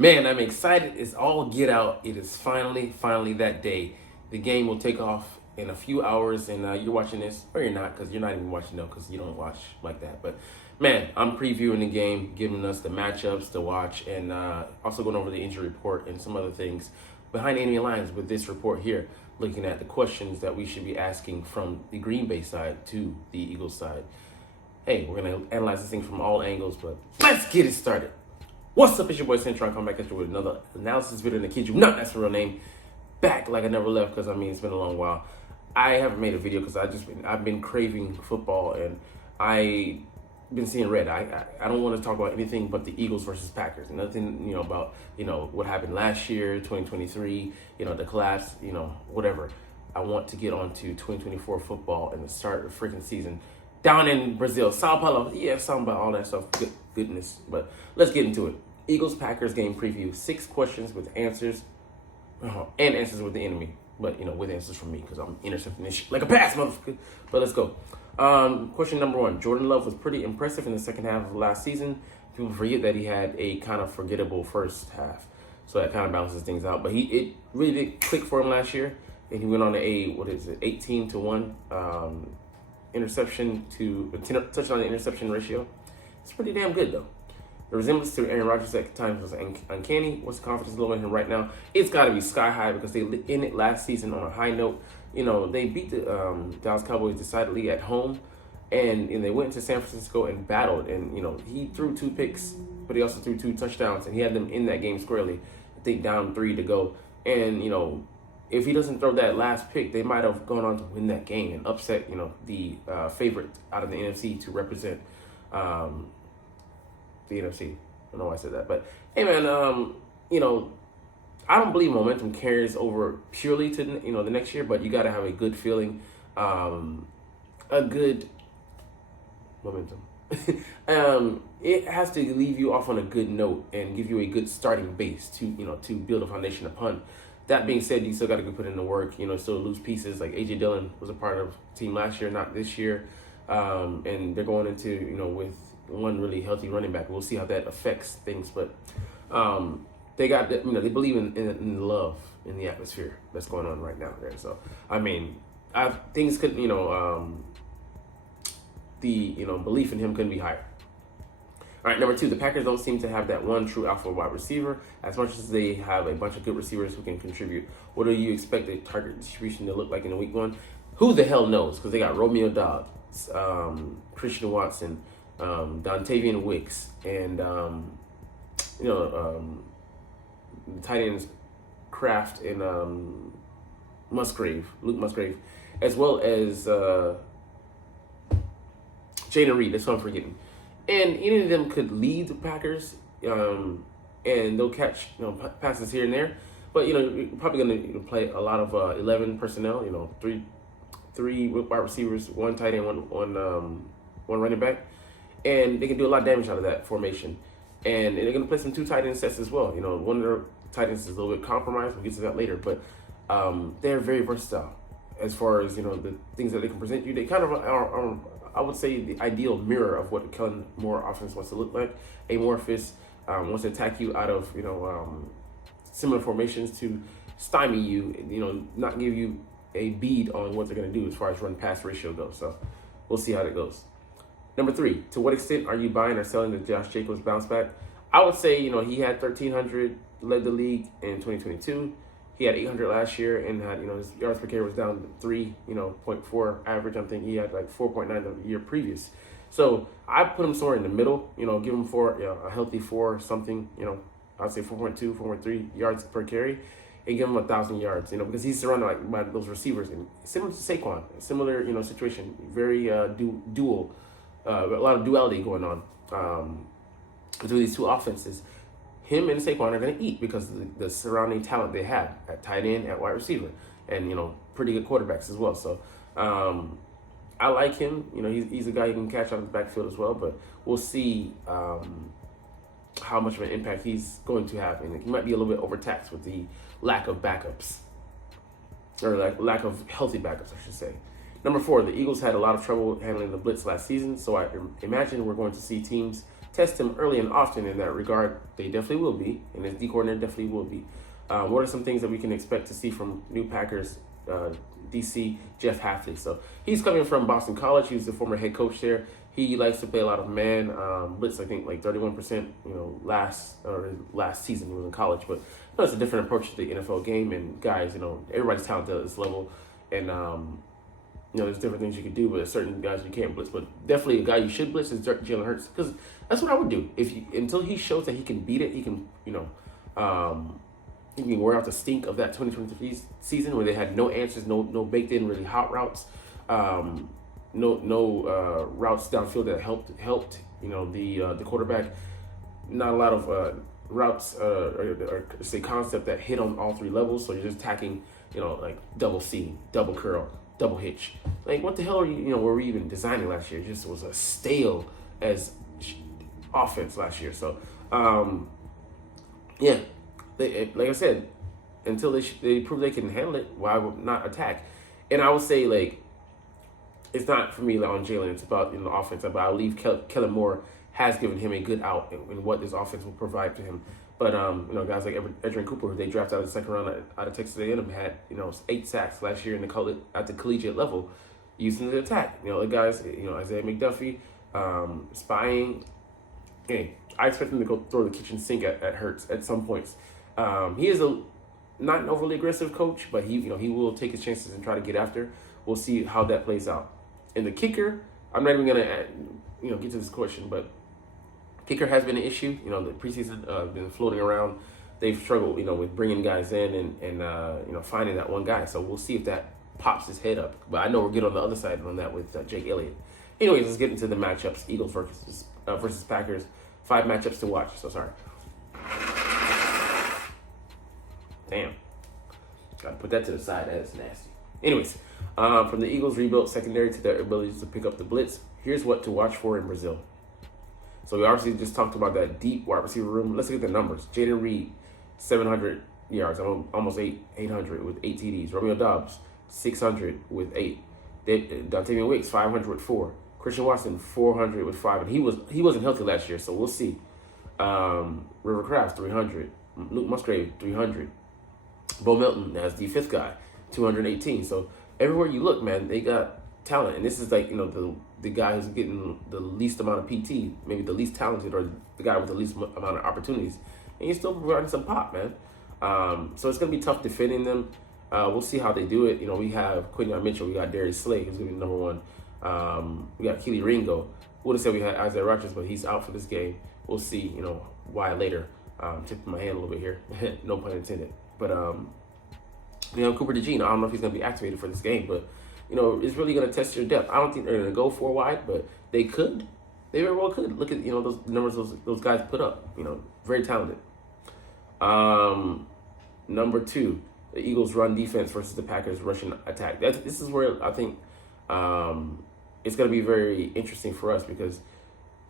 Man, I'm excited. It's all get out. It is finally that day. The game will take off in a few hours, and you're watching this, or you're not, because you're not even watching, because you don't watch like that. But man, I'm previewing the game, giving us the matchups to watch, and also going over the injury report and some other things behind enemy lines with this report here, looking at the questions that we should be asking from the Green Bay side to the Eagles side. Hey, we're gonna analyze this thing from all angles, but let's get it started. What's up, it's your boy Cintron, coming back at you with another analysis video, and the kid you not, that's the real name. Back like I never left, because it's been a long while. I haven't made a video because I've been craving football, and I've been seeing red. I don't want to talk about anything but the Eagles versus Packers. Nothing, about, what happened last year, 2023, the collapse, whatever. I want to get on to 2024 football and the start of the freaking season down in Brazil, Sao Paulo. Yeah, something about all that stuff. Goodness. But let's get into it. Eagles-Packers game preview. 6 questions with answers. And answers with the enemy. But, with answers from me, because I'm intercepting this shit like a pass, motherfucker. But let's go. Question number 1. Jordan Love was pretty impressive in the second half of last season. People forget that he had a kind of forgettable first half. So that kind of balances things out. But it really did click for him last year. And he went on a 18-1 interception to touchdown to interception ratio. It's pretty damn good, though. The resemblance to Aaron Rodgers at times was uncanny. What's the confidence level in him right now? It's got to be sky high, because they in it last season on a high note. They beat the Dallas Cowboys decidedly at home, and they went to San Francisco and battled. And he threw 2 picks, but he also threw 2 touchdowns, and he had them in that game squarely. I think down 3 to go, and if he doesn't throw that last pick, they might have gone on to win that game and upset, the favorite out of the NFC to represent the NFC. I don't know why I said that, but hey, man, I don't believe momentum carries over purely to the next year, but you got to have a good feeling, a good momentum. It has to leave you off on a good note and give you a good starting base to build a foundation upon. That being said, you still got to put in the work. Still lose pieces. Like AJ Dillon was a part of the team last year, not this year, and they're going into with one really healthy running back. We'll see how that affects things, but they got they believe in love in the atmosphere that's going on right now there. So things could the belief in him couldn't be higher. All right, number 2, the Packers don't seem to have that one true alpha wide receiver. As much as they have a bunch of good receivers who can contribute, what do you expect the target distribution to look like in week 1? Who the hell knows? Because they got Romeo Dobbs, Christian Watson, Dontavian Wicks, and the tight ends Kraft and Luke Musgrave, as well as Jaden Reed. That's what I'm forgetting. And any of them could lead the Packers, and they'll catch passes here and there. But you're probably going to play a lot of 11 personnel. Three wide receivers, 1 tight end, one running back, and they can do a lot of damage out of that formation. And they're going to play some 2 tight end sets as well. One of their tight ends is a little bit compromised. We'll get to that later, but they're very versatile as far as the things that they can present you. They kind of are I would say, the ideal mirror of what Kellen Moore offense wants to look like. Amorphous, wants to attack you out of similar formations to stymie you, not give you a bead on what they're going to do as far as run-pass ratio goes. So we'll see how that goes. Number 3, to what extent are you buying or selling the Josh Jacobs bounce back? I would say, he had 1,300, led the league in 2022. He had 800 last year and had, his yards per carry was down to 3.4 average. I'm thinking he had like 4.9 the year previous. So I put him somewhere in the middle, give him a healthy 4 something, I'd say 4.2, 4.3 yards per carry, and give him 1,000 yards, because he's surrounded by those receivers. And similar to Saquon, similar, situation, very dual, a lot of duality going on between these 2 offenses. Him and Saquon are going to eat because of the surrounding talent they have at tight end, at wide receiver, and pretty good quarterbacks as well. So I like him. He's a guy who can catch out of the backfield as well. But we'll see how much of an impact he's going to have, and he might be a little bit overtaxed with the lack of backups, or lack of healthy backups, I should say. Number 4, the Eagles had a lot of trouble handling the blitz last season, so I imagine we're going to see teams test him early and often in that regard, they definitely will be, and his D coordinator definitely will be. What are some things that we can expect to see from new Packers DC Jeff Hafley? So he's coming from Boston College. He was the former head coach there. He likes to play a lot of man blitz. I think like 31%. Last season he was in college, but it's a different approach to the NFL game. And guys, everybody's talented at this level, and there's different things you can do, but there's certain guys you can't blitz. But definitely a guy you should blitz is Jalen Hurts, because that's what I would do until he shows that he can beat it. He can he can wear out the stink of that 2023 season where they had no answers, no baked in really hot routes, no routes downfield that helped the quarterback. Not a lot of routes or say concept that hit on all three levels. So you're just attacking like double seam, double curl, double hitch. Like what the hell were we even designing last year? It just was a stale as offense last year. So yeah. Like I said, until they prove they can handle it, why would not attack? And I would say, like, it's not for me on Jalen. It's about the offense. But I believe Kellen Moore has given him a good out in what this offense will provide to him. But guys like Edgerrin Cooper, who they drafted out of the second round out of Texas A&M, had 8 sacks last year at the collegiate level, using the attack. The guys, Isaiah McDuffie, spying. Hey, I expect him to go throw the kitchen sink at Hurts at some points. He is not an overly aggressive coach, but he will take his chances and try to get after. We'll see how that plays out. And the kicker, I'm not even gonna get to this question, but kicker has been an issue. The preseason been floating around. They've struggled, with bringing guys in and finding that one guy. So we'll see if that pops his head up. But I know we'll get on the other side on that with Jake Elliott. Anyways, let's get into the matchups. Eagles versus Packers. 5 matchups to watch. So sorry. Damn. Gotta put that to the side. That is nasty. Anyways, from the Eagles' rebuilt secondary to their abilities to pick up the blitz, here's what to watch for in Brazil. So we obviously just talked about that deep wide receiver room. Let's look at the numbers. Jaden Reed, 700 yards, almost 800 with 8 TDs. Romeo Doubs, 600 with 8. Dontavian Wicks, 500 with 4. Christian Watson, 400 with 5. And he wasn't healthy last year, so we'll see. River Crafts, 300. Luke Musgrave, 300. Bo Melton as the 5th guy, 218. So everywhere you look, man, they got talent. And this is like, the guy who's getting the least amount of PT, maybe the least talented, or the guy with the least amount of opportunities. And he's still providing some pop, man. So it's going to be tough defending them. We'll see how they do it. We have Quinyon Mitchell. We got Darius Slay, who's going to be number 1. We got Keely Ringo. Would have said we had Isaiah Rodgers, but he's out for this game. We'll see, why later. Tipping my hand a little bit here. No pun intended. But, Cooper DeJean, I don't know if he's going to be activated for this game, but, it's really going to test your depth. I don't think they're going to go 4 wide, but they could. They very well could. Look at, those numbers those guys put up. Very talented. Number 2, the Eagles' run defense versus the Packers' rushing attack. This is where I think it's going to be very interesting for us, because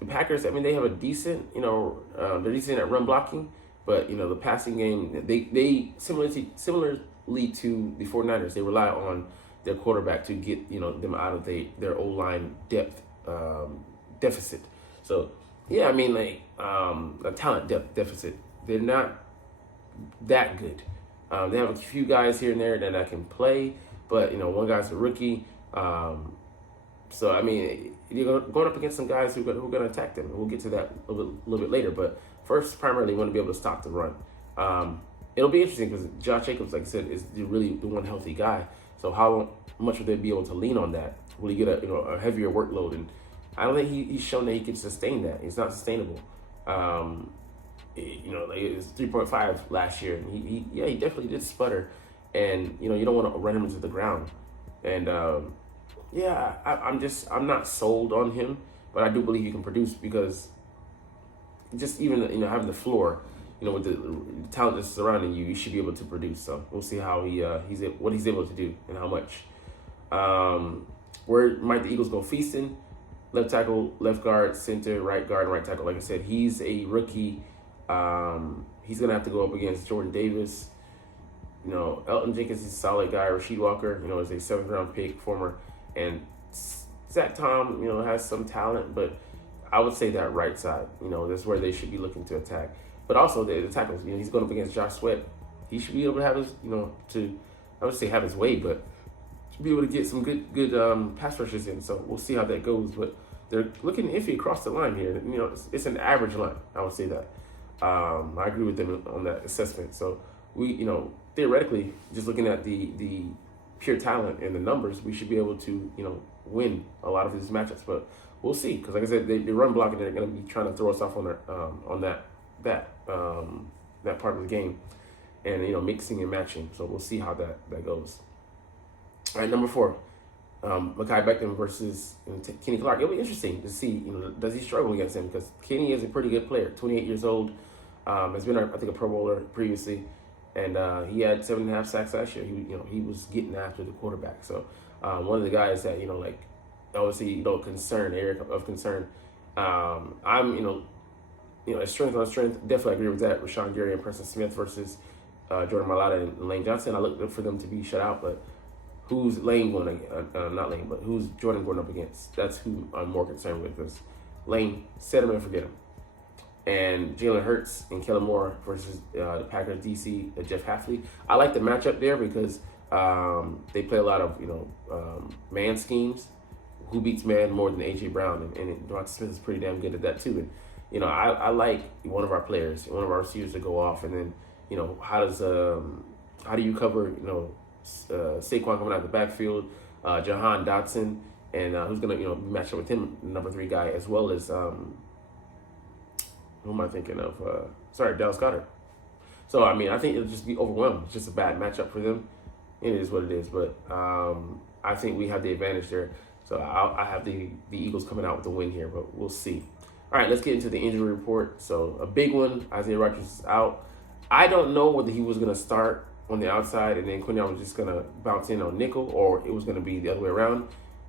the Packers, they have a decent, they're decent at run blocking, but, the passing game, they similarly to the 49ers, they rely on their quarterback to get, them out of their O-line depth deficit. So, yeah, a talent depth deficit. They're not that good. They have a few guys here and there that can play, but, one guy's a rookie. So, you're going up against some guys who are going to attack them. And we'll get to that a little bit later. But first, primarily, you want to be able to stop the run. It'll be interesting because Josh Jacobs, like I said, is really the one healthy guy. So how much will they be able to lean on that? Will he get a heavier workload? And I don't think he's shown that he can sustain that. It's not sustainable. It was 3.5 last year. And he definitely did sputter. And, you don't want to run him into the ground. And, I'm not sold on him, but I do believe he can produce, because just even, having the floor, with the talent that's surrounding you, you should be able to produce. So we'll see how what he's able to do and how much. Where might the Eagles go feasting? Left tackle, left guard, center, right guard, and right tackle. Like I said, he's a rookie. He's going to have to go up against Jordan Davis. Elton Jenkins is a solid guy. Rasheed Walker, is a 7th round pick, former. And Zach Tom, has some talent, but I would say that right side. That's where they should be looking to attack. But also the tackles. He's going up against Josh Sweat. He should be able to have his, I would say have his way, but should be able to get some good pass rushes in. So we'll see how that goes. But they're looking iffy across the line here. It's an average line. I would say that. I agree with them on that assessment. So we, theoretically, just looking at the pure talent and the numbers, we should be able to, win a lot of these matchups. But we'll see, because like I said, they run blocking. They're going to be trying to throw us off on that part of the game, and mixing and matching. So we'll see how that goes. All right, number 4, Mekhi Becton versus Kenny Clark. It'll be interesting to see, does he struggle against him? Because Kenny is a pretty good player, 28 years old, has been, I think, a Pro Bowler previously, and he had 7.5 sacks last year. He was getting after the quarterback. So one of the guys that, obviously, area of concern. I'm, strength on strength, definitely agree with that. Rashawn Gary and Preston Smith versus Jordan Mailata and Lane Johnson. I look for them to be shut out, but who's Lane going not Lane, but who's Jordan going up against? That's who I'm more concerned with, because Lane, set him and forget him. And Jalen Hurts and Kellen Moore versus the Packers DC, Jeff Hafley. I like the matchup there because they play a lot of, man schemes. Who beats man more than A.J. Brown? And Devonta Smith is pretty damn good at that too. And, I like one of our players, one of our receivers to go off. And then, how do you cover, Saquon coming out of the backfield, Jahan Dotson, and who's going to, match up with him, number 3 guy, as well as, who am I thinking of? Dallas Goedert. So, I think it'll just be overwhelmed. It's just a bad matchup for them. It is what it is. But I think we have the advantage there. So I have the Eagles coming out with the win here, but we'll see. All right, let's get into the injury report. So a big one, Isaiah Rodgers is out. I don't know whether he was going to start on the outside and then Quinyon was just going to bounce in on nickel, or it was going to be the other way around.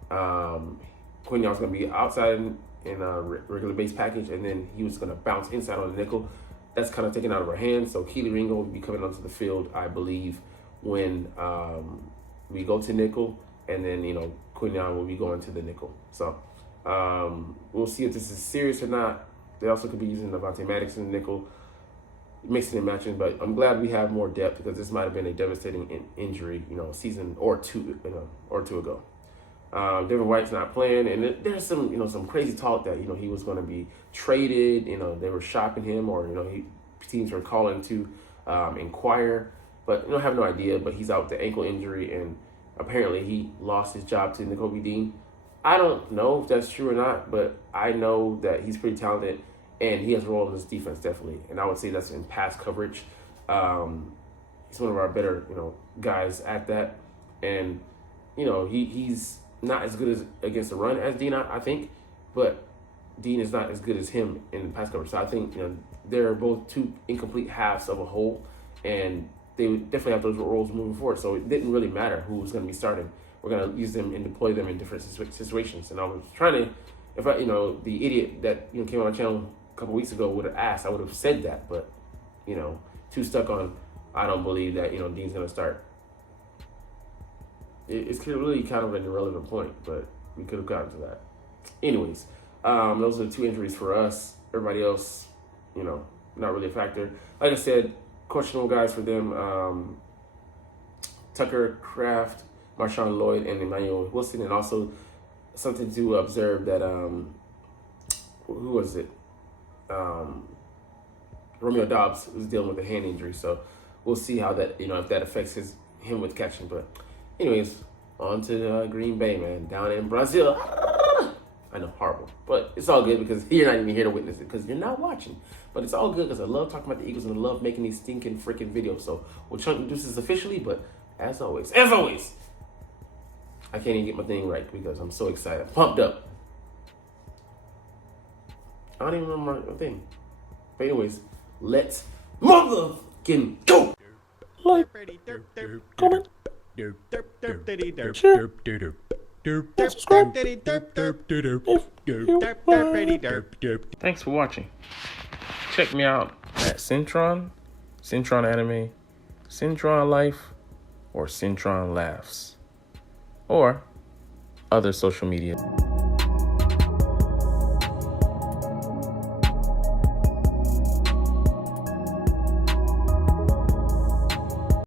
Quinyon was going to be outside in a regular base package, and then he was going to bounce inside on the nickel. That's kind of taken out of our hands. So Keely Ringo will be coming onto the field, I believe, when we go to nickel, and then, Quinyon will be going to the nickel. So we'll see if this is serious or not. They also could be using Devontae Maddox in the nickel, mixing and matching. But I'm glad we have more depth, because this might have been a devastating injury, a season or two ago. Devin White's not playing, and there's some crazy talk that he was going to be traded. They were shopping him, or teams were calling to inquire, but I have no idea. But he's out with the ankle injury, and apparently he lost his job to Nakobe Dean. I don't know if that's true or not, but I know that he's pretty talented, and he has a role in this defense, definitely. And I would say that's in pass coverage. He's one of our better, guys at that. And, he's not as good as against the run as Dean, I think, but Dean is not as good as him in pass coverage. So I think, they're both two incomplete halves of a whole, and they would definitely have those roles moving forward. So it didn't really matter who was going to be starting. We're going to use them and deploy them in different situations. And I was trying to, if I, the idiot that came on our channel a couple weeks ago would have asked, I would have said that. But, too stuck on, I don't believe that, Dean's going to start. It's really kind of an irrelevant point, but we could have gotten to that. Anyways, those are the 2 injuries for us. Everybody else, not really a factor. Like I said, questionable guys for them. Tucker Kraft, Marshawn Lloyd, and Emmanuel Wilson. And also something to observe that, who was it? Romeo Dobbs was dealing with a hand injury. So we'll see how that, if that affects him with catching. But anyways, on to Green Bay, man, down in Brazil. I know, horrible. But it's all good, because you're not even here to witness it, because you're not watching. But it's all good, because I love talking about the Eagles and I love making these stinking freaking videos. So we'll try to do this officially, but as always, I can't even get my thing right because I'm so excited. I'm pumped up. I don't even remember my thing. But anyways, let's motherfucking go! Like, comment, share, subscribe. Thanks for watching. Check me out at Cintron, Cintron Anime, Cintron Life, or Cintron Laughs, or other social media.